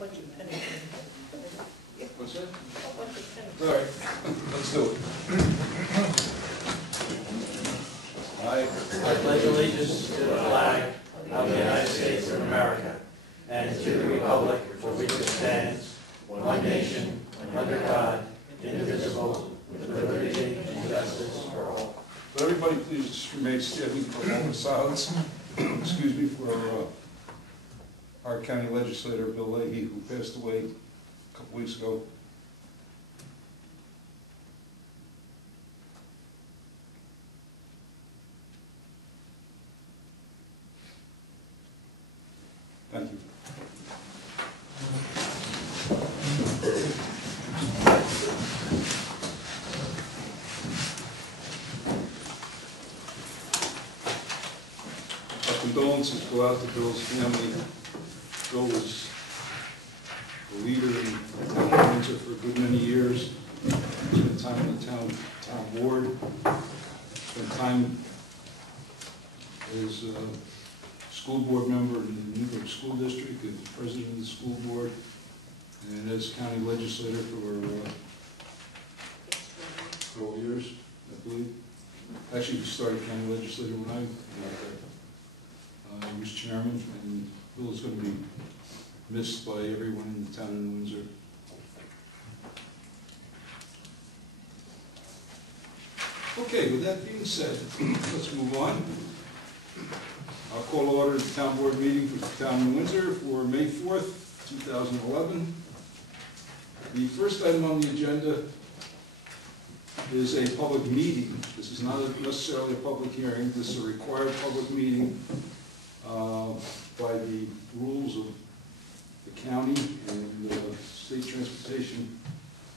bunch of pennies. What's that? A bunch of pennies. All right, let's do it. I pledge allegiance to the flag of the United States of America and to the republic for which it stands, one nation, under God, indivisible, with liberty and justice for all. But everybody please just remain standing for a moment of silence. Excuse me for our county legislator, Bill Leahy, who passed away a couple weeks ago. Thank you. Our condolences go out to Bill's family. Bill was a leader in the town of Windsor for a good many years. Spent time on the town board. Spent time as school board member in the New York School District, as president of the school board, and as county legislator for 12 years, I believe. Actually, he started county legislator when I got there. He was chairman, and Bill is going to be missed by everyone in the town of Windsor. Okay, with that being said, let's move on. I'll call to order the town board meeting for the town of Windsor for May 4th, 2011. The first item on the agenda is a public meeting. This is not necessarily a public hearing. This is a required public meeting by the rules of the county and state transportation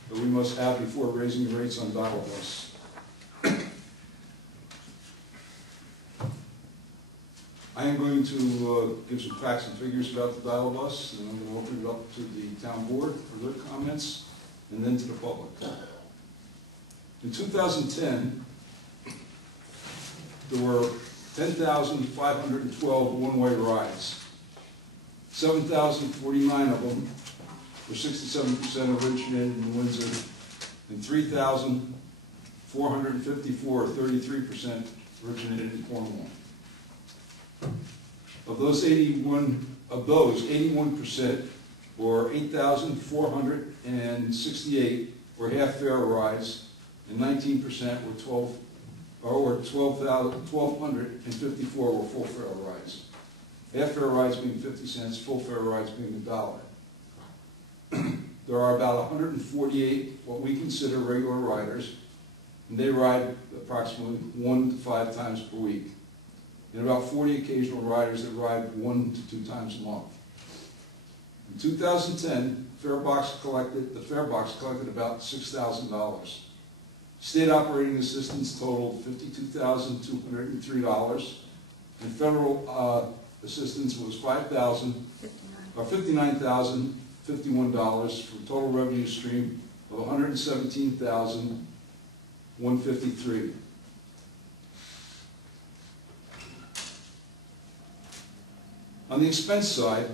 that we must have before raising the rates on dial bus. I am going to give some facts and figures about the dial bus, and I'm going to open it up to the town board for their comments, and then to the public. In 2010, there were 10,512 one-way rides. 7,049 of them were 67% originated in Windsor, and 3,454, or 33%, originated in Cornwall. Of those 81%, or 8,468, were half-fare rides, and 19% were 1,254 were full-fare rides. Half-fare rides being 50 cents, full-fare rides being $1. There are about 148 what we consider regular riders, and they ride approximately 1 to 5 times per week, and about 40 occasional riders that ride 1 to 2 times a month. In 2010, the fare box collected about $6,000. State operating assistance totaled $52,203, and federal assistance was $59,051 for a total revenue stream of $117,153. On the expense side,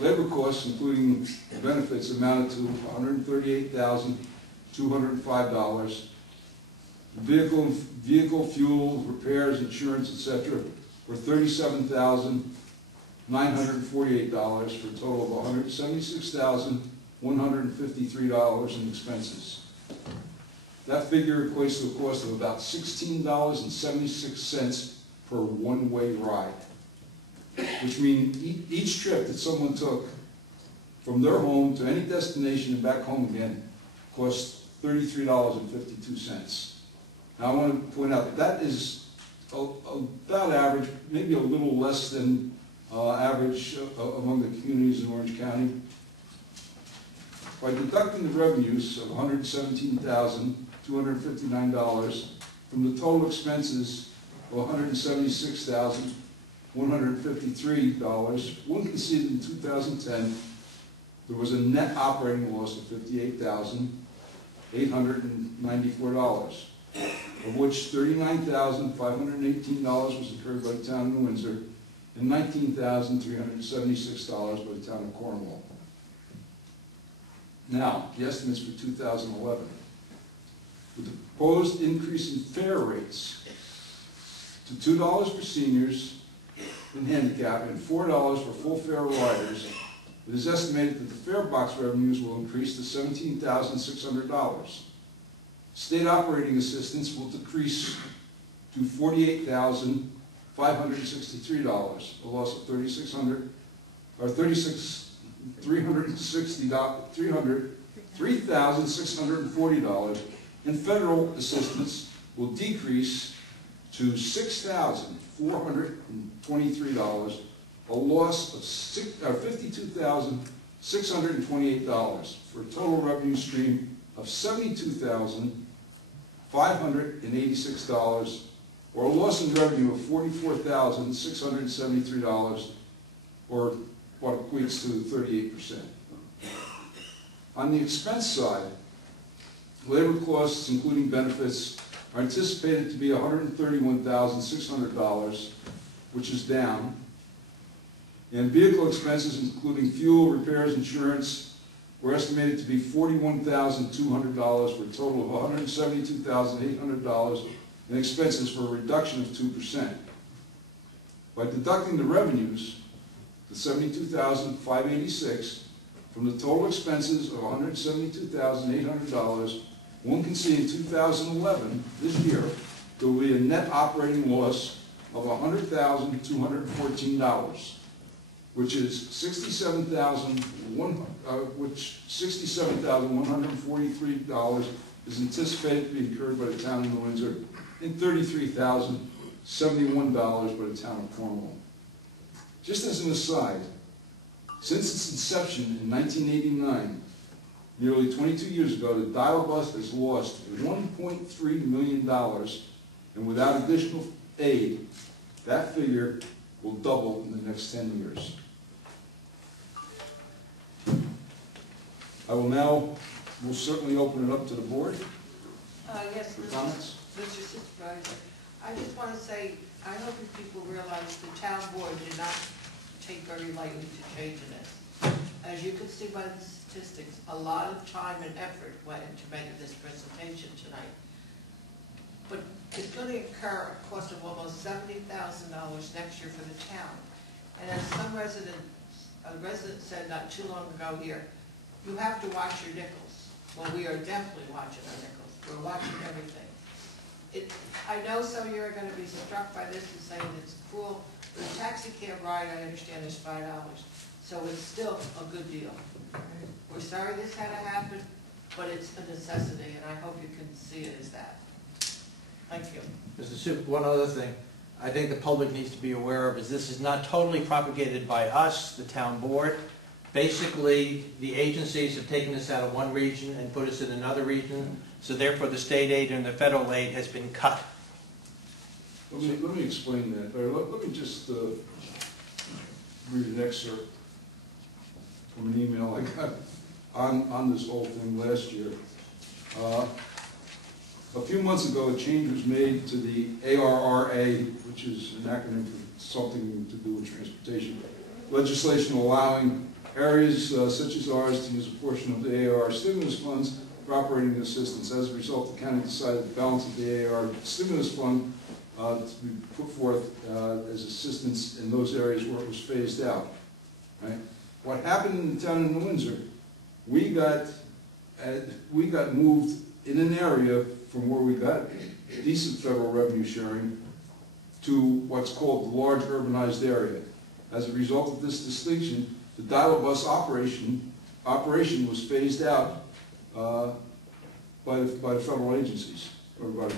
labor costs, including benefits, amounted to $138,205. Vehicle fuel, repairs, insurance, etc., were $37,948 for a total of $176,153 in expenses. That figure equates to a cost of about $16.76 per one-way ride, which means each trip that someone took from their home to any destination and back home again cost $33.52. Now I want to point out that is about average, maybe a little less than average among the communities in Orange County. By deducting the revenues of $117,259 from the total expenses of $176,153, one can see that in 2010 there was a net operating loss of $58,894, of which $39,518 was incurred by the town of Windsor, and $19,376 by the town of Cornwall. Now, the estimates for 2011. With the proposed increase in fare rates to $2 for seniors and handicap and $4 for full fare riders, it is estimated that the fare box revenues will increase to $17,600. State operating assistance will decrease to $48,563, a loss of $3,640, and federal assistance will decrease to $6,423, a loss of $52,628, for a total revenue stream of $72,586, or a loss in revenue of $44,673, or what equates to 38%. On the expense side, labor costs, including benefits, are anticipated to be $131,600, which is down. And vehicle expenses, including fuel, repairs, insurance, were estimated to be $41,200, for a total of $172,800 in expenses, for a reduction of 2%. By deducting the revenues, the $72,586, from the total expenses of $172,800, one can see in 2011, this year, there will be a net operating loss of $100,214, which is $67,143 is anticipated to be incurred by the town of New Windsor, and $33,071 by the town of Cornwall. Just as an aside, since its inception in 1989, nearly 22 years ago, the dial bus has lost $1.3 million, and without additional aid, that figure will double in the next 10 years. I will now, we'll certainly open it up to the board Yes, for comments. Mr. Supervisor, I just want to say, I hope you people realize the town board did not take very lightly to changing this. As you can see by the statistics, a lot of time and effort went into making this presentation tonight. But it's going to incur a cost of almost $70,000 next year for the town. And as a resident said not too long ago here, you have to watch your nickels. Well, we are definitely watching our nickels. We're watching everything. I know some of you are going to be struck by this and saying it's cruel. The taxi cab ride, I understand, is $5, so it's still a good deal. We're sorry this had to happen, but it's a necessity, and I hope you can see it as that. Thank you. Mr. Super, one other thing I think the public needs to be aware of is this is not totally propagated by us, the town board. Basically, the agencies have taken us out of one region and put us in another region, so therefore the state aid and the federal aid has been cut. Let me explain that. Let me just read an excerpt from an email I got on this whole thing last year. A few months ago, a change was made to the ARRA, which is an acronym for something to do with transportation, legislation allowing areas such as ours to use a portion of the AR stimulus funds for operating assistance. As a result, the county decided the balance of the AR stimulus fund to be put forth as assistance in those areas where it was phased out. Right? What happened in the town of New Windsor, we got moved in an area from where we got decent federal revenue sharing to what's called the large urbanized area. As a result of this distinction, the dial-a-bus operation was phased out by the federal agencies, or by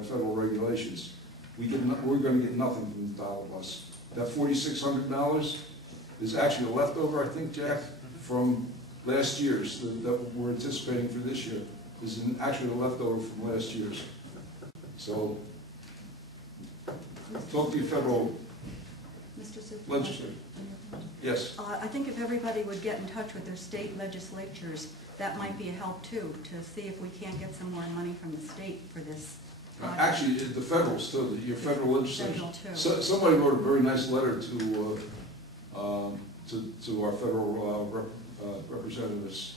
federal regulations. We're going to get nothing from the dial-a-bus. That $4,600 is actually a leftover, I think, Jack, from last year's that we're anticipating for this year. This is actually a leftover from last year's. So, talk to your federal legislature. Yes. I think if everybody would get in touch with their state legislatures, that might be a help too, to see if we can't get some more money from the state for this Actually, the federals too, your federal legislation. Federal too. So, somebody wrote a very nice letter to our federal representatives,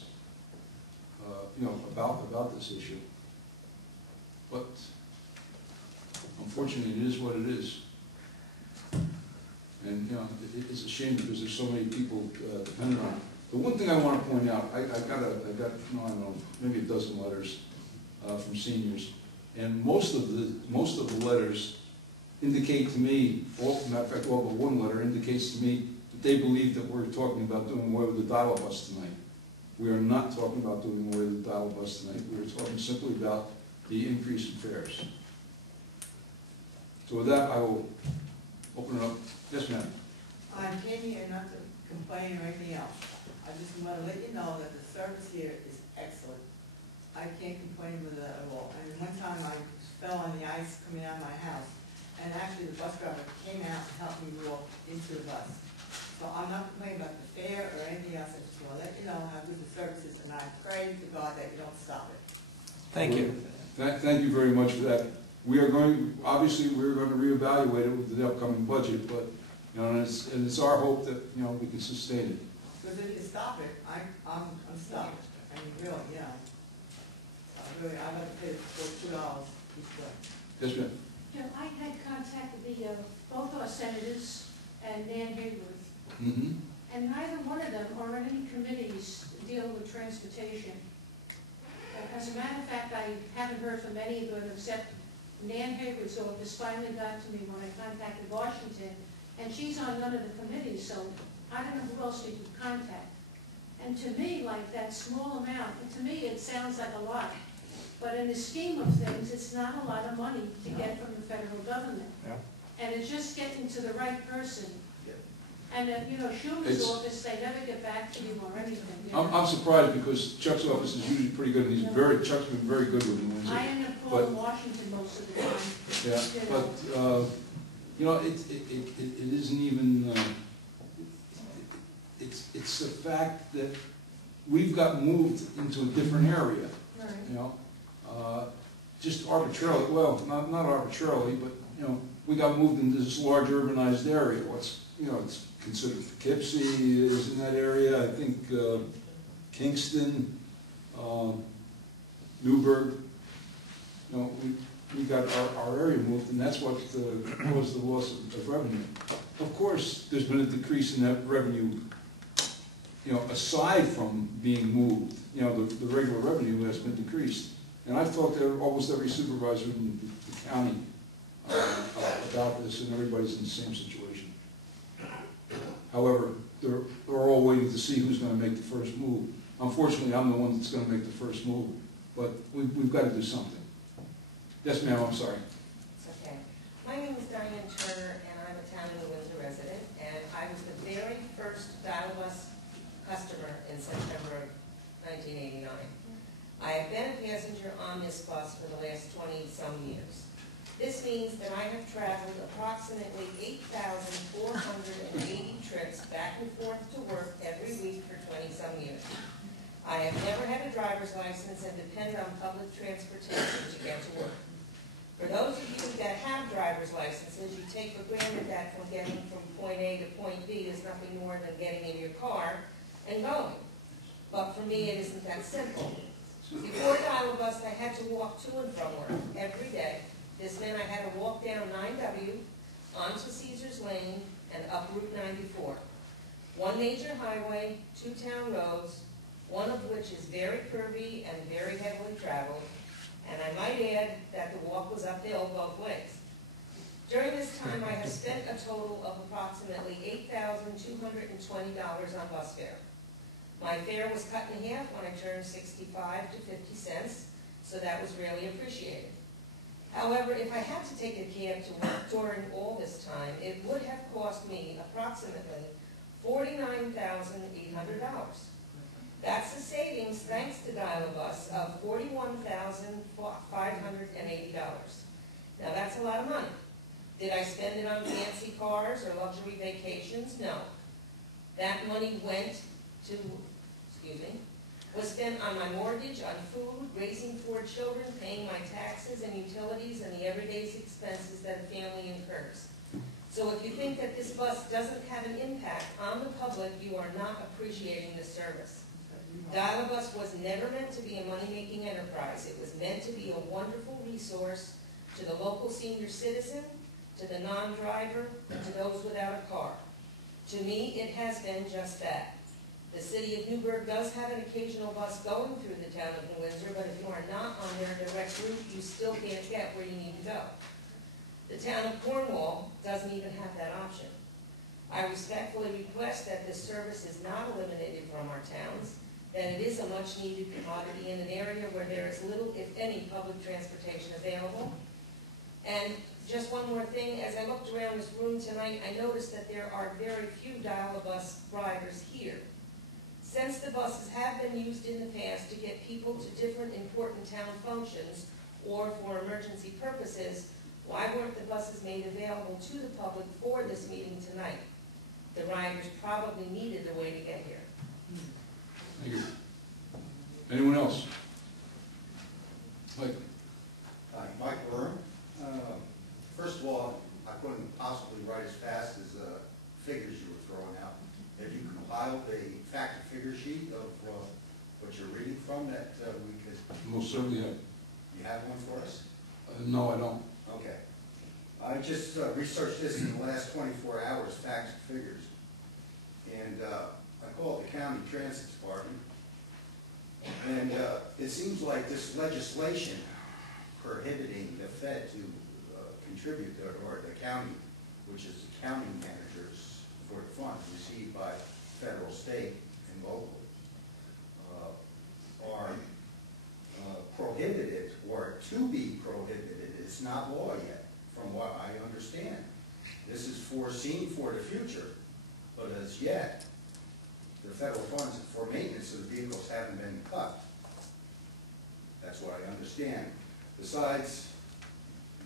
about this issue. But unfortunately, it is what it is. And, it's a shame because there's so many people dependent on it. The one thing I want to point out, I got, I don't know, maybe a dozen letters from seniors, and most of the letters indicate to me, matter of fact, all but one letter indicates to me that they believe that we're talking about doing away with the dial bus tonight. We are not talking about doing away with the dial bus tonight. We are talking simply about the increase in fares. So with that, I will open it up. Yes, ma'am. I came here not to complain or anything else. I just want to let you know that the service here is excellent. I can't complain with it at all. And one time I fell on the ice coming out of my house, and actually the bus driver came out and helped me walk into the bus. So I'm not complaining about the fare or anything else. I just want to let you know how good the service is, and I pray to God that you don't stop it. Thank you. Thank you very much for that. We are going, obviously, we're going to reevaluate it with the upcoming budget, but, and it's our hope that, we can sustain it. Because if you stop it, I'm stuck. I mean, really, I'd like to pay for $2 each way. Yes, ma'am. I had contacted both our senators and Nan Hayworth, Mm-hmm. and neither one of them are on any committees dealing with transportation. As a matter of fact, I haven't heard from any of them except Nan Hayworth's office finally got to me when I contacted Washington, and she's on none of the committees, so I don't know who else we could contact. And to me, like that small amount, to me it sounds like a lot, but in the scheme of things, it's not a lot of money to get from the federal government. Yeah. And it's just getting to the right person. And, Schumer's It's- office, they never get back to you or anything. I'm surprised because Chuck's office is usually pretty good, and Chuck's been very good with me. I end up calling Washington most of the time. Yeah, You know. but, it isn't even, it's the fact that we've got moved into a different area, Right. just arbitrarily, well, not arbitrarily, but, we got moved into this large urbanized area. It's considered Poughkeepsie is in that area, I think, Kingston, Newburgh, we got our area moved, and that's what caused the loss of revenue. Of course, there's been a decrease in that revenue, aside from being moved, the regular revenue has been decreased. And I've talked to almost every supervisor in the county about this, and everybody's in the same situation. However, they're all waiting to see who's going to make the first move. Unfortunately, I'm the one that's going to make the first move, but we've got to do something. Yes, ma'am, I'm sorry. It's okay. My name is Diane Turner, and I'm a town of Windsor resident, and I was the very first dial bus customer in September of 1989. I have been a passenger on this bus for the last 20-some years. This means that I have traveled approximately 8,480 trips back and forth to work every week for 20-some years. I have never had a driver's license and depend on public transportation to get to work. For those of you that have driver's licenses, you take for granted that from getting from point A to point B is nothing more than getting in your car and going. But for me, it isn't that simple. Before dial-a-bus, I had to walk to and from work every day. This meant I had to walk down 9W, onto Caesars Lane, and up Route 94. One major highway, 2 town roads, one of which is very curvy and very heavily traveled, and I might add that the walk was uphill both ways. During this time, I have spent a total of approximately $8,220 on bus fare. My fare was cut in half when I turned 65 to 50 cents, so that was really appreciated. However, if I had to take a cab to work during all this time, it would have cost me approximately $49,800. That's a savings, thanks to dial-a-bus, of $41,580. Now that's a lot of money. Did I spend it on fancy cars or luxury vacations? No. That money went to, was spent on my mortgage, on food, raising 4 children, paying my taxes and utilities, and the everyday expenses that a family incurs. So if you think that this bus doesn't have an impact on the public, you are not appreciating the service. Dial-a-Bus was never meant to be a money-making enterprise. It was meant to be a wonderful resource to the local senior citizen, to the non-driver, and to those without a car. To me, it has been just that. The city of Newburgh does have an occasional bus going through the town of New Windsor, but if you are not on their direct route, you still can't get where you need to go. The town of Cornwall doesn't even have that option. I respectfully request that this service is not eliminated from our towns, that it is a much-needed commodity in an area where there is little, if any, public transportation available. And just one more thing, as I looked around this room tonight, I noticed that there are very few dial-a-bus riders here. Since the buses have been used in the past to get people to different important town functions or for emergency purposes, why weren't the buses made available to the public for this meeting tonight? The riders probably needed a way to get here. Thank you. Anyone else? Mike? Hi, Mike Byrne. First of all, I couldn't possibly write as fast as the figures you were throwing out. Have you compiled a fact and figure sheet of what you're reading from that we could? Most certainly have. You have one for us? No, I don't. Okay. I just researched this in the last 24 hours, facts and figures. And I called the county transit department. And it seems like this legislation prohibiting the Fed to contribute, or the county, which is the county managers for the funds received by federal, state, and local, are prohibited, or to be prohibited. It's not law yet, from what I understand. This is foreseen for the future, but as yet, the federal funds for maintenance of the vehicles haven't been cut. That's what I understand. Besides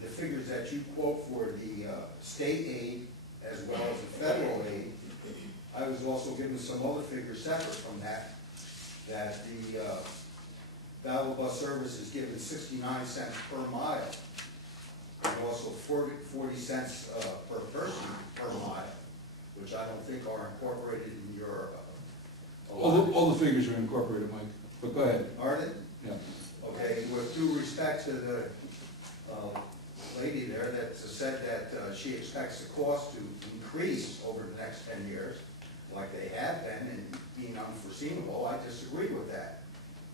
the figures that you quote for the state aid as well as the federal aid, I was also given some other figures separate from that, that the dial-a-bus service is given 69 cents per mile, and also 40 cents per person per mile, which I don't think are incorporated in your All the figures are incorporated, Mike, but go ahead. Are they? Yeah. Okay, with due respect to the lady there that said that she expects the cost to increase over the next 10 years, like they have been, and being unforeseeable, I disagree with that.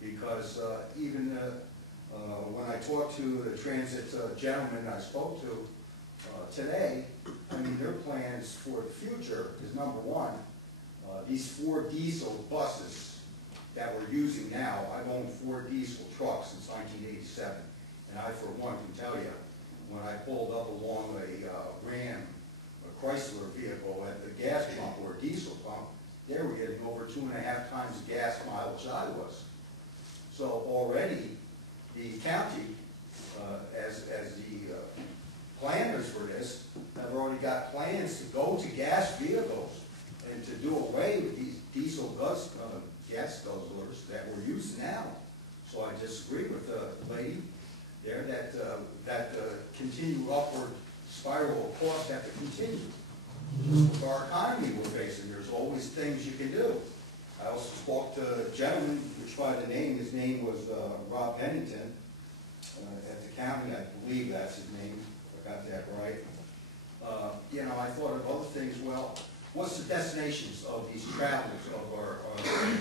Because even when I talked to the transit gentleman I spoke to today, I mean, their plans for the future is, number one, these 4 diesel buses that we're using now. I've owned 4 diesel trucks since 1987, and I, for one, can tell you, when I pulled up along a Ram, a Chrysler vehicle at the gas pump or a diesel pump, they were getting over 2.5 times the gas mileage I was. So already, the county, as the planners for this, have already got plans to go to gas vehicles and to do away with these diesel gas guzzlers that we're using now. So I disagree with the lady there that continued upward spiral of costs have to continue. With our economy we're facing, there's always things you can do. I also spoke to a gentleman, which by the name, his name was Rob Pennington, at the county, I believe that's his name, if I got that right. You know, I thought of other things. Well, what's the destinations of these travelers, of our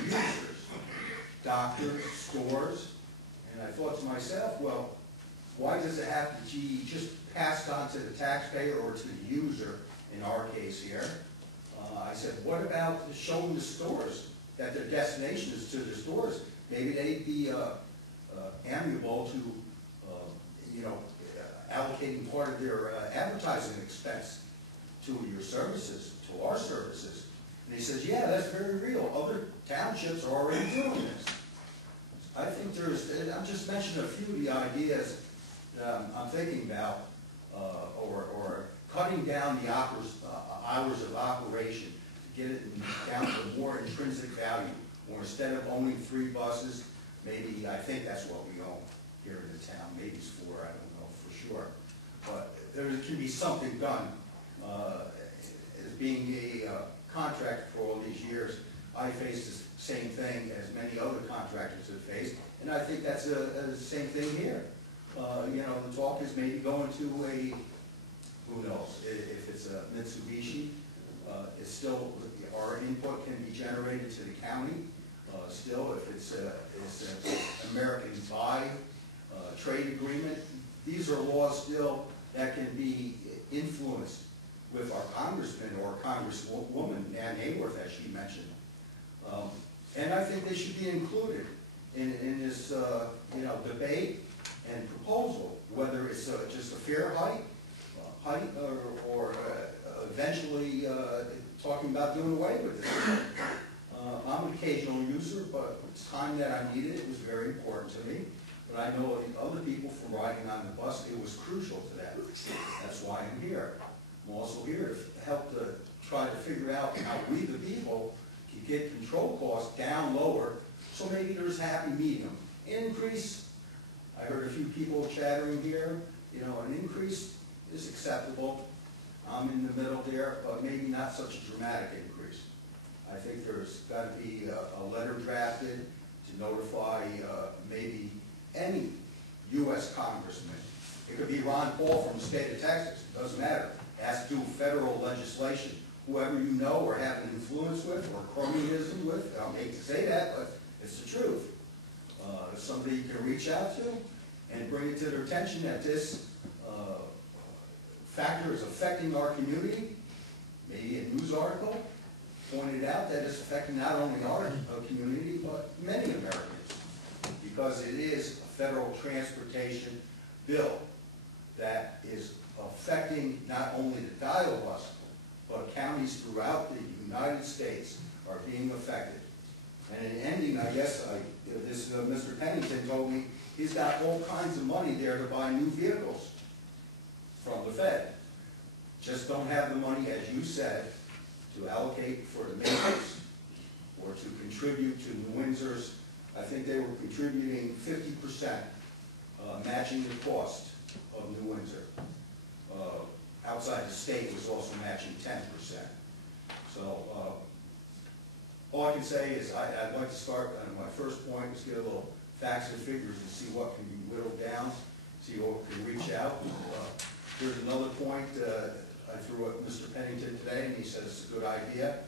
users? Doctors, stores, and I thought to myself, well, why does it have to be just passed on to the taxpayer or to the user, in our case here? I said, what about showing the stores that their destination is to the stores? Maybe they'd be amiable to, you know, allocating part of their advertising expense to your services, to our services. And he says, yeah, that's very real. Other townships are already doing this. I think I'm just mentioning a few of the ideas that I'm thinking about, or cutting down the hours of operation to get it down to more intrinsic value, or instead of owning 3 buses, maybe, I think that's what we own here in the town, maybe it's 4, I don't know for sure. But there can be something done. As being a contractor for all these years, I faced the same thing as many other contractors have faced, and I think that's the same thing here. You know, the talk is maybe going to a, who knows, if it's a Mitsubishi, it's still, our input can be generated to the county. Still, if it's an American buy trade agreement, these are laws still that can be influenced with our congressman or congresswoman, Nan Hayworth, as she mentioned. And I think they should be included in this you know, debate and proposal, whether it's just a fair height or eventually talking about doing away with it. I'm an occasional user, but it's time that I needed it was very important to me. But I know other people from riding on the bus, it was crucial to them. That's why I'm here. I'm also here to help to try to figure out how we, the people, can get control costs down lower, so maybe there's a happy medium. Increase, I heard a few people chattering here, you know, an increase is acceptable. I'm in the middle there, but maybe not such a dramatic increase. I think there's got to be a letter drafted to notify maybe any U.S. congressman. It could be Ron Paul from the state of Texas, it doesn't matter. It has to do with federal legislation. Whoever you know or have an influence with or cronyism with, I hate to say that, but it's the truth. Somebody you can reach out to and bring it to their attention that this factor is affecting our community, maybe a news article pointed out that it's affecting not only our community, but many Americans, because it is a federal transportation bill that is affecting not only the dial bus, but counties throughout the United States are being affected. And in ending, I guess, Mr. Pennington told me he's got all kinds of money there to buy new vehicles from the Fed. Just don't have the money, as you said, to allocate for the maintenance or to contribute to New Windsor's. I think they were contributing 50%, matching the cost of New Windsor. Outside the state was also matching 10%. So all I can say is I'd like to start, my first point was get a little facts and figures and see what can be whittled down, see what can reach out. Here's another point I threw at Mr. Pennington today, and he said it's a good idea,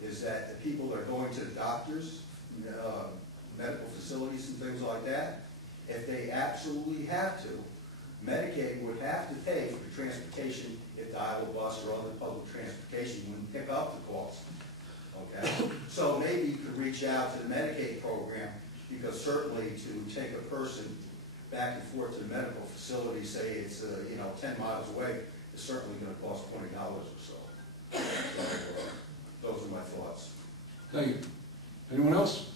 is that the people that are going to the doctors, medical facilities and things like that, if they absolutely have to, Medicaid would have to pay for the transportation if the Iowa bus or other public transportation wouldn't pick up the cost. Okay? So maybe you could reach out to the Medicaid program, because certainly to take a person back and forth to the medical facility, say it's 10 miles away, it's certainly going to cost $20 or so. Those are my thoughts. Thank you. Anyone else?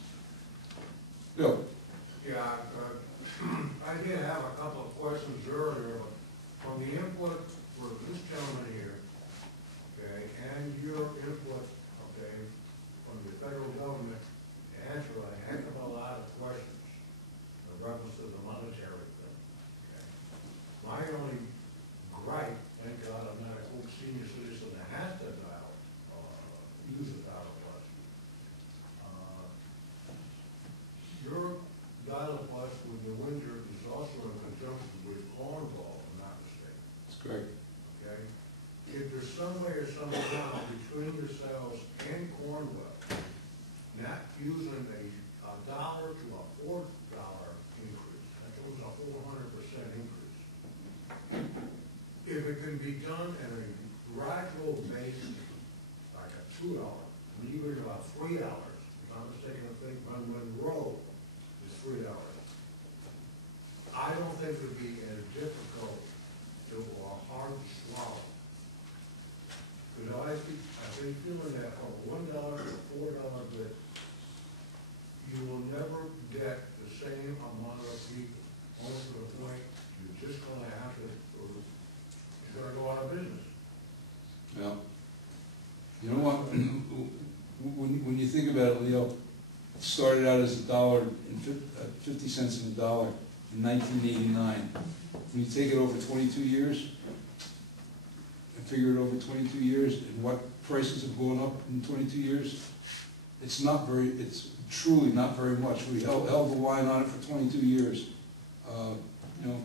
Bill? Yeah, I did have a couple of questions earlier, but from the input for this gentleman here, okay, and your input, okay, from the federal government, to answer a heck of a lot of questions in reference to the monetary thing. Okay. My only gripe, thank God I'm not a old senior citizen that has to use a dial bus. Your dial bus with the Windsor is also in conjunction with Cornwall, if I'm not mistaken. That's correct. Okay? If there's some way or somehow between yourselves and Cornwall, not using a dollar to a $4 increase, that's almost a 400% increase. If it can be done at a gradual basis, like a $2, maybe about $3, if I'm mistaken, I think Monroe is $3. I don't think it would be as difficult or hard to swallow. Because I've been feeling that from $1 to $4 bit, you will never get the same amount of people. Almost to the point you're just going to have to, you're going to go out of business. Well, you know what? When you think about it, Leo, started out as $1.50 in a dollar in 1989. When you take it over 22 years, and figure it over 22 years, and what prices have gone up in 22 years, it's truly not very much. We held the line on it for 22 years. You know,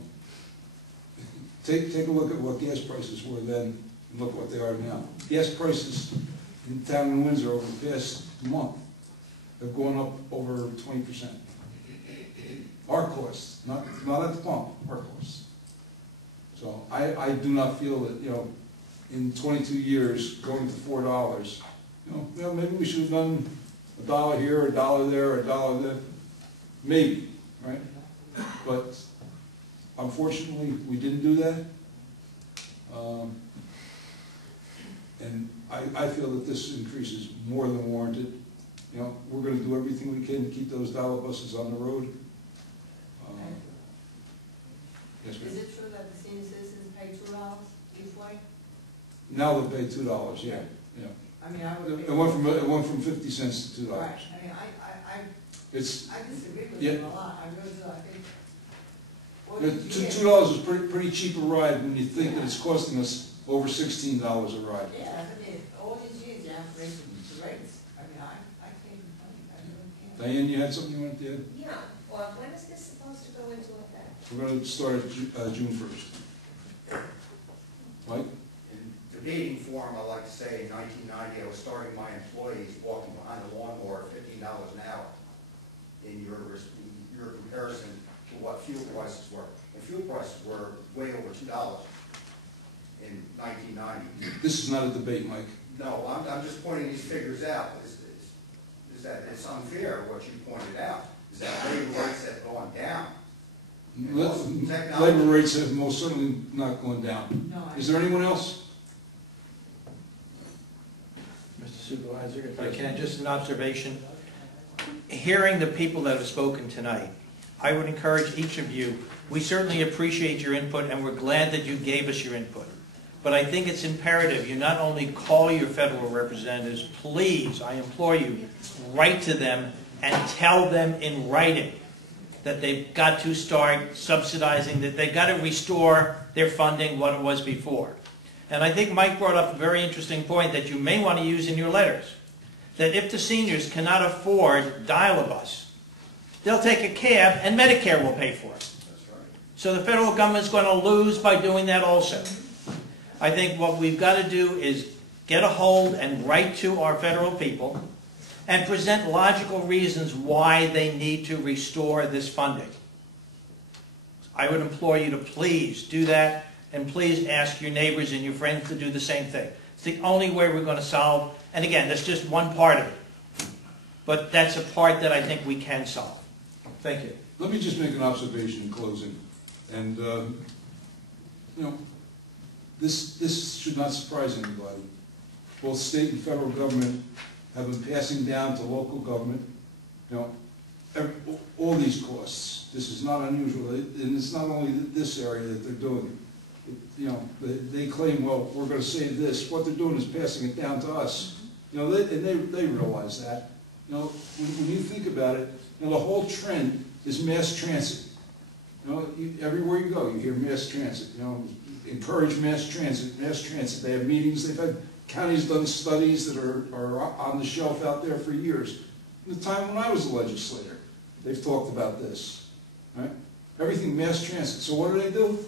take a look at what gas prices were then, and look what they are now. Gas prices in town in Windsor over the past month have gone up over 20%. Our costs, not at the pump, our costs. So I do not feel that, you know, in 22 years, going to $4, you know, maybe we should have done $1 here, $1 there, $1 there, maybe, right? But unfortunately, we didn't do that. And I feel that this increase is more than warranted. You know, we're going to do everything we can to keep those dollar buses on the road. Yes, ma'am. Is it true that the senior citizens pay $2 each way? Now they pay $2, yeah. I mean, I would. It went from 50 cents to $2. Right, I mean, I disagree with yeah. them a lot, I really do, I think. What did you get? $2 is pretty cheap a ride when you think that it's costing us over $16 a ride. Yeah, I mean, all these years you have to raise the rates. I mean, I can't complain, I really can't. Diane, you had something you wanted to add? Yeah, well, when is this supposed to go into effect? We're going to start at June 1st. Mike? In debating form, I like to say in 1990, I was starting my employees walking behind a lawnmower at $15 an hour in your comparison to what fuel prices were. And fuel prices were way over $2 in 1990. This is not a debate, Mike. No, I'm just pointing these figures out. Is that it's unfair what you pointed out, is that labor rates have gone down. Labor rates have most certainly not gone down. No, Is there anyone else? Mr. Supervisor, if I can, just an observation. Hearing the people that have spoken tonight, I would encourage each of you, we certainly appreciate your input and we're glad that you gave us your input. But I think it's imperative you not only call your federal representatives, please, I implore you, write to them and tell them in writing that they've got to start subsidizing, that they've got to restore their funding what it was before. And I think Mike brought up a very interesting point that you may want to use in your letters, that if the seniors cannot afford dial-a-bus, they'll take a cab and Medicare will pay for it. That's right. So the federal government's going to lose by doing that also. I think what we've got to do is get a hold and write to our federal people and present logical reasons why they need to restore this funding. I would implore you to please do that, and please ask your neighbors and your friends to do the same thing. It's the only way we're going to solve, and again, that's just one part of it. But that's a part that I think we can solve. Thank you. Let me just make an observation in closing. And, you know, this should not surprise anybody. Both state and federal government have been passing down to local government, you know, all these costs. This is not unusual, and it's not only this area that they're doing it. You know, they claim, well, we're going to save this. What they're doing is passing it down to us. You know, and they realize that. You know, when you think about it, you know, the whole trend is mass transit. You know, everywhere you go, you hear mass transit. You know, encourage mass transit, mass transit. They have meetings. They've had counties done studies that are on the shelf out there for years. In the time when I was a legislator, they've talked about this, right? Everything mass transit. So what do?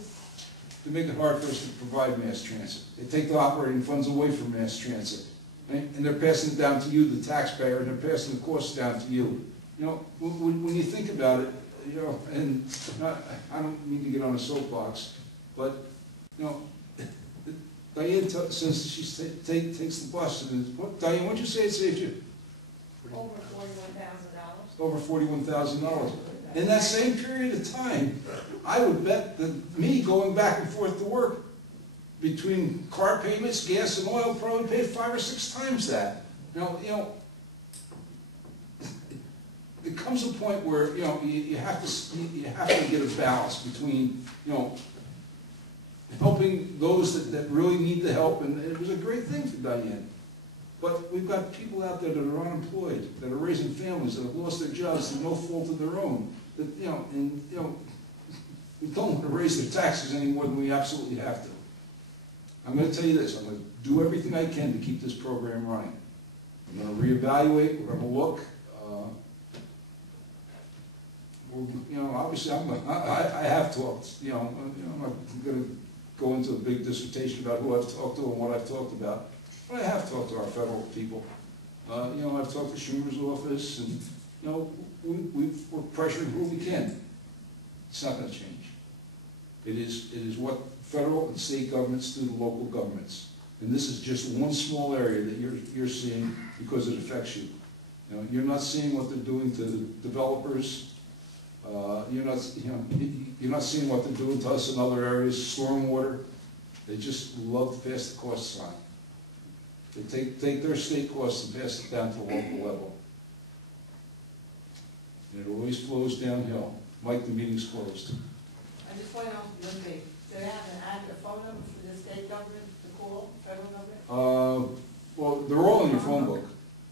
They make it hard for us to provide mass transit. They take the operating funds away from mass transit, right? And they're passing it down to you, the taxpayer, and they're passing the costs down to you. You know, when you think about it, you know, and I don't mean to get on a soapbox, but, you know, Diane says she takes the bus, and Diane, what'd you say it saved you? Over $41,000. Over $41,000. In that same period of time, I would bet that me going back and forth to work, between car payments, gas and oil, probably paid 5 or 6 times that. You know, it comes a point where, you know, you have to get a balance between, you know, helping those that really need the help, and it was a great thing for Diane. But we've got people out there that are unemployed, that are raising families, that have lost their jobs through no fault of their own. That, we don't want to raise their taxes any more than we absolutely have to. I'm going to tell you this, I'm going to do everything I can to keep this program running. I'm going to reevaluate, we're going to look. Obviously, I have talked, I'm not going to go into a big dissertation about who I've talked to and what I've talked about. But I have talked to our federal people. I've talked to Schumer's office, and, we're pressuring who we can. It's not going to change. It is what federal and state governments do to local governments. And this is just one small area that you're seeing because it affects you. You're not seeing what they're doing to the developers. You're not seeing what they're doing to us in other areas, stormwater. They just love to pass the costs on. They take their state costs and pass it down to the local level. And it always flows downhill. Mike, the meeting's closed. I just want to know one thing. Do they have an active phone number for the state government to call, federal government? Well, they're all in your phone book.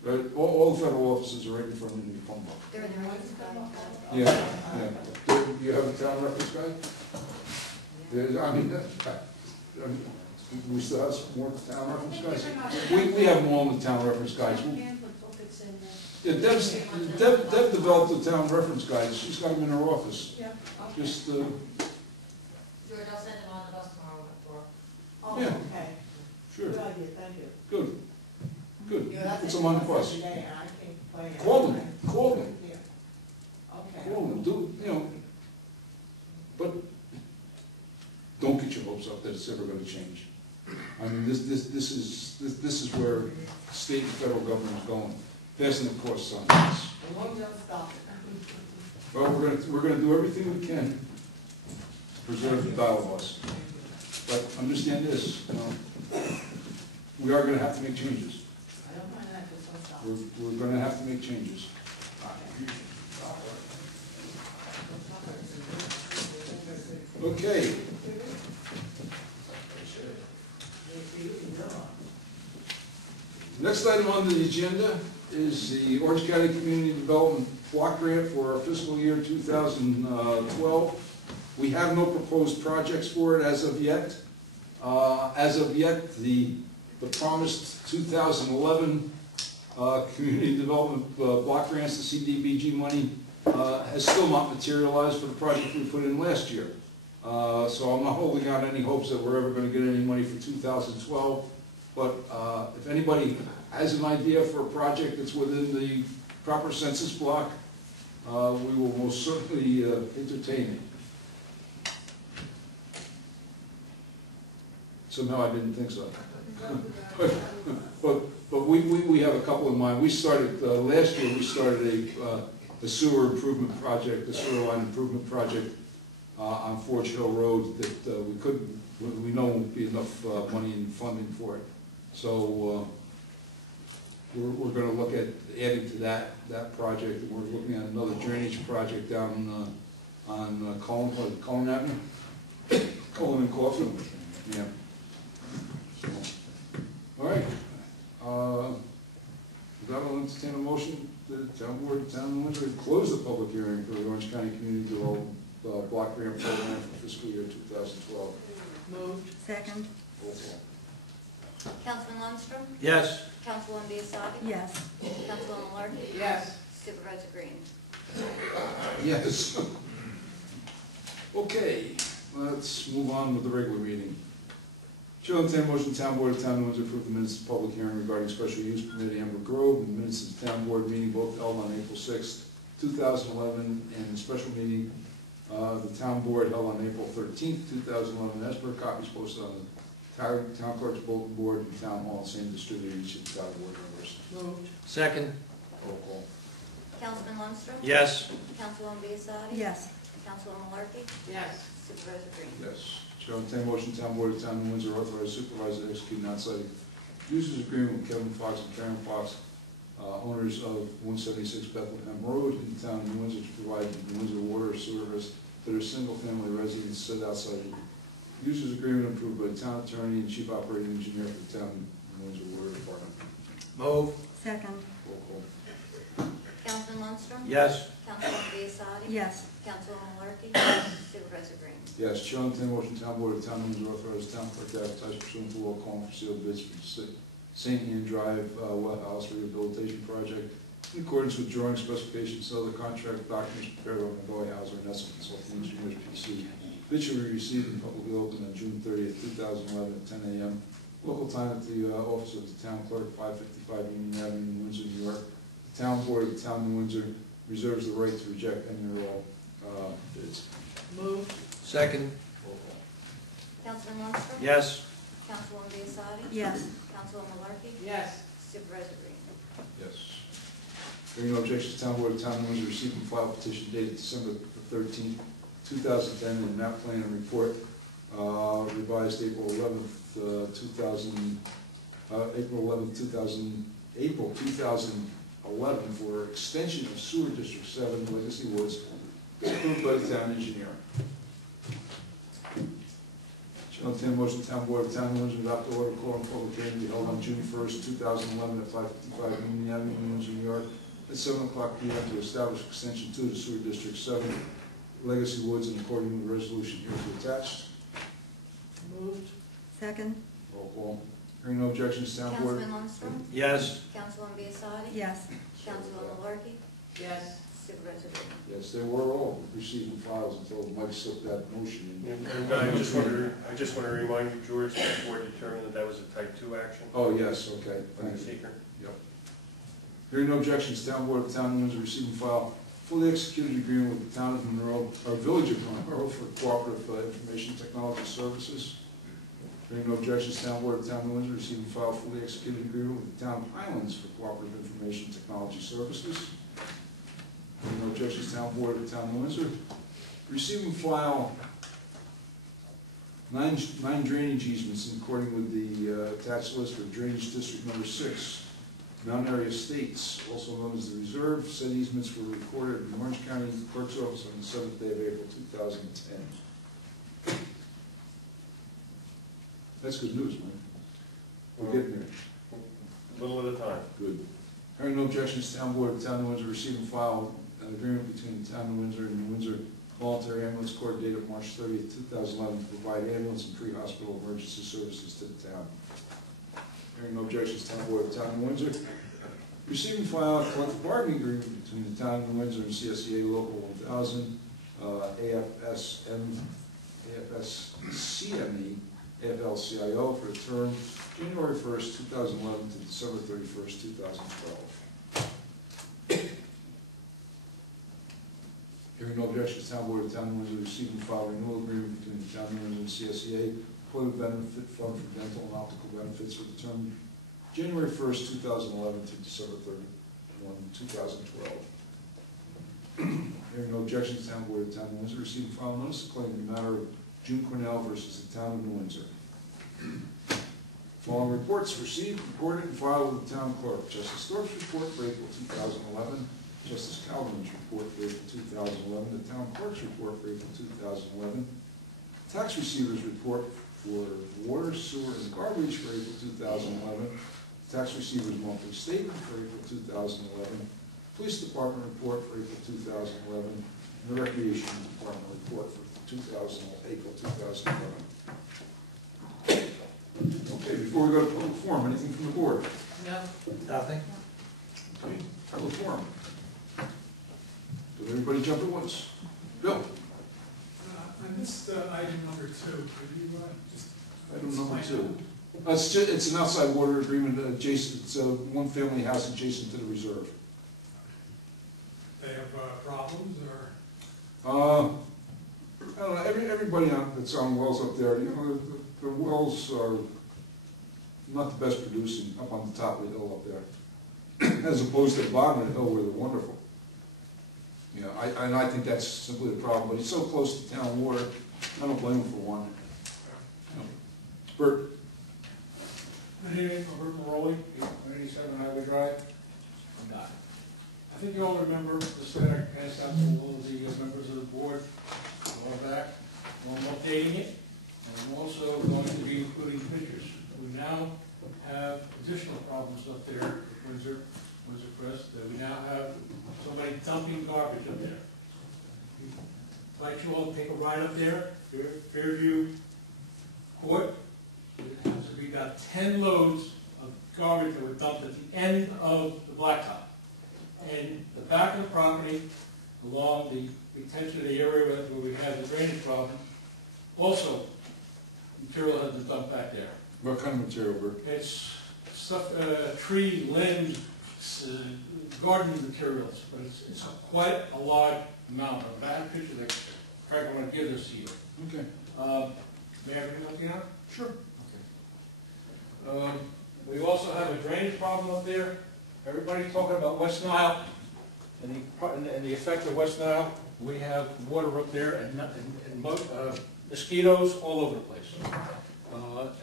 Right? All the federal offices are right in front of your phone book. They're in One's the come up? Yeah. Do you have a town reference guide? We still have some more town reference guides? We have them all in the town reference guides. Yeah, Deb developed the town reference guides. She's got them in her office. Yeah. Just, George, I'll send them on the bus tomorrow at 4. Oh, Yeah. okay. sure, Good idea, thank you. good, good. You know, that's Put some on the bus. every day, and I can't play it. Call them, call them, Yeah. Okay. call them, but don't get your hopes up that it's ever gonna change. I mean, this is where state and federal government is going, passing the costs on us. As long as you don't stop it. Well, we're gonna do everything we can to preserve the dial bus. But understand this, we are gonna have to make changes. I don't mind that, just don't stop it. We're gonna have to make changes. Okay. Next item on the agenda is the Orange County Community Development Block Grant for our fiscal year 2012. We have no proposed projects for it as of yet. The promised 2011 Community Development Block Grants, the CDBG money, has still not materialized for the project we put in last year. So I'm not holding out any hopes that we're ever going to get any money for 2012. But if anybody has an idea for a project that's within the proper census block, we will most certainly entertain it. Somehow I didn't think so. but we have a couple in mind. We started, last year we started a sewer improvement project, a sewer line improvement project on Forge Hill Road that we know won't be enough money and funding for it. So we're going to look at adding to that project. We're looking at another drainage project down on Cullen Avenue, Cullen and Coffin. Yeah. All right. That will entertain a motion to town board, town of Windsor, to close the public hearing for the Orange County Community Development Block Grant Program for fiscal year 2012. Moved. Second. Roll call. Councilman Lundstrom? Yes. Councilwoman Biassiatti? Yes. Councilwoman Larky? Yes. Supervisor Green? Yes. Okay, let's move on with the regular meeting. Chair will entertain a motion, town board of town of Windsor approve the minutes of the public hearing regarding special use permit Amber Grove, and minutes of the town board meeting both held on April 6th, 2011, and the special meeting, the town board held on April 13th, 2011, as per copies posted on the town clerk's bulletin board and town hall, same distributed each of the town board members. Moved. Second. Roll call. Councilman Lundstrom? Yes. Councilwoman Biassiatti? Yes. Councilwoman Larky? Yes. Supervisor Green? Yes. Chair will entertain a motion, town board of town of Windsor authorize supervisor to execute an outside users agreement with Kevin Fox and Karen Fox, owners of 176 Bethlehem Road in the town of New Windsor, to provide the Windsor water service to their single-family residents set outside users agreement approved by the town attorney and chief operating engineer for the town of Windsor Water Department. Move. Second. Roll call. Councilman Lundstrom? Yes. Councilwoman Biassadi? Yes. Councilwoman Larky? Supervisor Green? Yes, Chair, on motion, Town Board of Town Windsor authorize town clerk to advertise pursuant to law calling for sealed bids for the St. Anne Drive well house rehabilitation project in accordance with drawing specifications, so the contract documents prepared by Magoy Hauser and Nestle Consulting Engineers PC. Bid shall be received and publicly opened on June 30th, 2011 at 10 a.m. Local time at the office of the town clerk, 555 Union Avenue, Windsor, New York. The Town Board of the Town of Windsor reserves the right to reject any or all bids. Move. Second. Roll call. Councilman Lundstrom? Yes. Councilwoman Biassadi? Yes. Councilwoman Larky? Yes. Supervisor Green? Yes. Hearing no objections, Town Board of Town of Windsor received and filed petition dated December 13th, 2010, and map plan and report revised April 11th, 2011 for extension of Sewer District 7 Legacy Woods approved by the town engineer. Chair, I'll entertain a motion, Town Board of Town of Windsor adopt the order calling public hearing to be held on June 1st, 2011 at 555 Union Avenue, Windsor, New York, at 7 o'clock p.m. to establish extension 2 to Sewer District 7 Legacy Woods in accordance with the resolution here attached. Moved. Second. Roll call. Hearing no objections, Town Board. Councilman Lundstrom? Yes. Councilwoman Biassadi? Yes. Councilwoman Larky? Yes. Supervisor Green? Yes, they were all receiving files until Mike slipped that motion in. And I just want to remind you, George, that the board determined that was a type 2 action. Oh, yes, okay, From the thank you. seeker. Hearing no objections, Town Board of Town of Windsor receive and file fully executed agreement with the Town of Monroe, or Village of Monroe for cooperative information technology services. Hearing no objections, Town Board of Town of Windsor receive and file fully executed agreement with the Town of Highlands for cooperative information technology services. Hearing no objections, Town Board of Town of Windsor receive and file nine drainage easements in accordance with the attached list for Drainage District Number 6. Mount Area Estates, also known as the Reserve. Said easements were recorded in the Orange County Clerk's Office on the 7th day of April 2010. That's good news, Mike. We're getting there. A little at a time. Good. Hearing no objections, Town Board of Town of Windsor receive and file an agreement between the Town of Windsor and the Windsor Voluntary Ambulance Corps dated March 30th, 2011 to provide ambulance and pre-hospital emergency services to the town. Hearing no objections, Town Board of Town of Windsor receive and file a collective bargaining agreement between the Town of Windsor and CSEA Local 1000, AFSCME, AFL-CIO for the term January 1st, 2011 to December 31st, 2012. Hearing no objections, Town Board of Town of Windsor receive and file a renewal agreement between the Town of Windsor and CSEA Employee Benefit Fund for dental and optical benefits for the term January 1st, 2011 to December 31, 2012. Hearing no objections, Town Board of Town of Windsor receive and file notice of claim in the matter of June Cornell versus the Town of New Windsor. Following reports received, recorded, and filed with the Town Clerk. Justice Thorpe's report for April 2011. Justice Calvin's report for April 2011. The Town Clerk's report for April 2011. Tax Receiver's report for water, sewer, and garbage for April 2011. Tax Receiver's monthly statement for April 2011. Police Department report for April 2011. And the Recreation Department report for April 2011. Okay, before we go to public forum, anything from the board? No. Nothing. Okay, public forum. Did everybody jump at once? Bill? I missed item number 2. Could you just... Item number explain 2. It's an outside water agreement adjacent, it's a one-family house adjacent to the reserve. that? They have problems, or... I don't know, everybody that's on wells up there, you know, the wells are not the best producing up on the top of the hill up there, as opposed to the bottom of the hill where they're wonderful. You know, I think that's simply the problem, but he's so close to town water, I don't blame him for wanting it. You know. Bert? Good evening, Robert Moroli, 187 Highway Drive. I think you all remember the stack passed out to all the members of the board a while back. Well, I'm updating it, and I'm also going to be including pictures. We now have additional problems up there at Windsor Crest. We now have somebody dumping garbage up there. I'd like you all to take a ride up there, Fairview Court. It has to be about 10 loads of garbage that were dumped at the end of the blacktop. And the back of the property, along the extension of the area where we have the drainage problem, also material has been dumped back there. What kind of material, Bert? It's stuff, tree limbs, garden materials, but it's quite a large amount. A bad picture that Frank, I want to give this to you. Okay. May I bring up, you know? Sure. Okay. We also have a drainage problem up there. Everybody's talking about West Nile and the effect of West Nile. We have water up there and mosquitoes all over the place.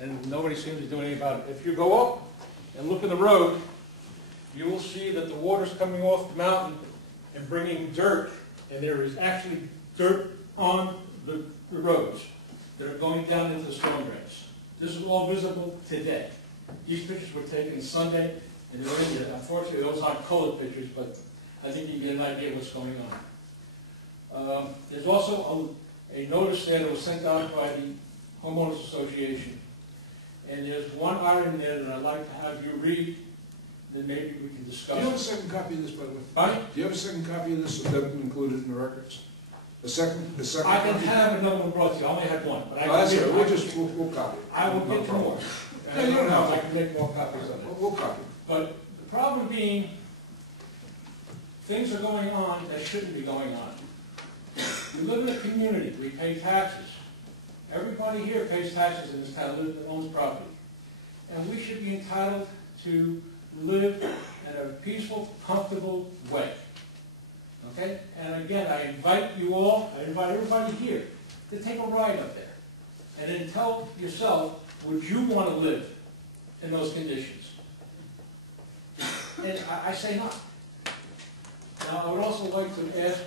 And nobody seems to do anything about it. If you go up and look at the road, you will see that the water's coming off the mountain and bringing dirt, and there is actually dirt on the roads that are going down into the storm drains. This is all visible today. These pictures were taken Sunday, and they're in there. Unfortunately, those aren't colored pictures, but I think you get an idea of what's going on. There's also a notice there that was sent out by the Homeowners Association. And there's one item there that I'd like to have you read, that maybe we can discuss. Do you have a second copy of this, by the way? Pardon? Do you have a second copy of this, so that can include it in the records? A second I can copy? have another one brought to you. I only had one, but I Oh, that's can all get, right, we'll copy it. I will get you more. No, you don't have to. I can make more copies of it. We'll copy it. But the problem being, things are going on that shouldn't be going on. We live in a community, we pay taxes. Everybody here pays taxes in this town, lives and owns property. And we should be entitled to live in a peaceful, comfortable way. Okay? And again, I invite you all, I invite everybody here to take a ride up there. And then tell yourself, would you want to live in those conditions? And I say not. Now, I would also like to ask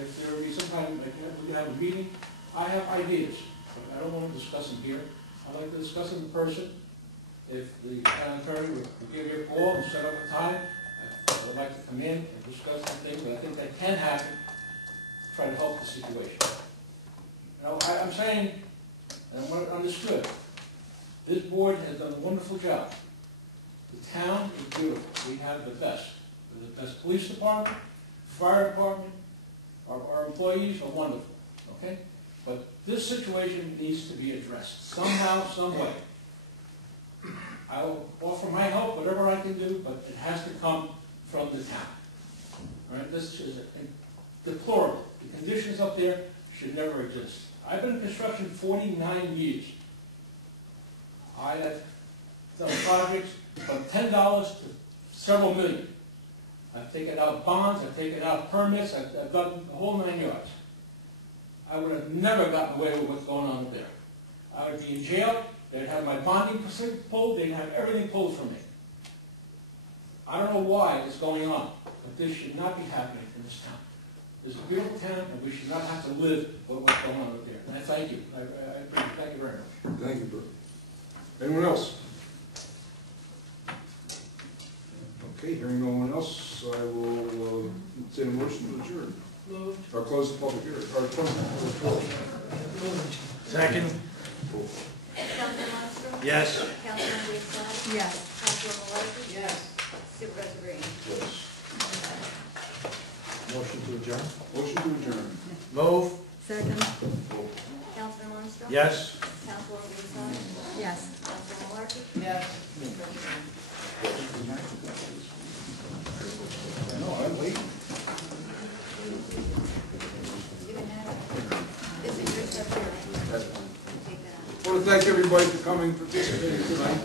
if there would be some time, we can have a meeting. I have ideas, but I don't want to discuss them here. I'd like to discuss them in person. If the town attorney would give you a call and set up a time, I would like to come in and discuss some things, but I think that can happen, to try to help the situation. Now, I'm saying, and I want it understood, this board has done a wonderful job. The town is beautiful. We have the best. We have the best police department, fire department, our employees are wonderful, okay? But this situation needs to be addressed somehow, some way. I will offer my help, whatever I can do, but it has to come from the town. All right, this is deplorable. The conditions up there should never exist. I've been in construction 49 years. I have done projects from $10 to several million. I've taken out bonds, I've taken out permits, I've done the whole 9 yards. I would have never gotten away with what's going on up there. I would be in jail, they'd have my bonding pulled, they'd have everything pulled from me. I don't know why it's going on, but this should not be happening in this town. This is a beautiful town, and we should not have to live with what's going on up there. And I thank you. I appreciate it. Thank you very much. Thank you, Bert. Anyone else? Okay, hearing no one else, I will entertain a motion to adjourn. Moved. Or close the public hearing, or close the public hearing. Second. Councilman Monstro? Yes. Councilman Biassatti? Yes. Councilman Malarkey? Yes. Supervisor Green? Yes. Motion to adjourn? Motion to adjourn. Move. Second? Councilman Monstro? Yes. Councilman Biassatti? Yes. Councilman Malarkey? Yes. Supervisor Green? No, I'm late. You can have it. This is your stuff here. That's fine. Take that out. I want to thank everybody for coming, participating tonight.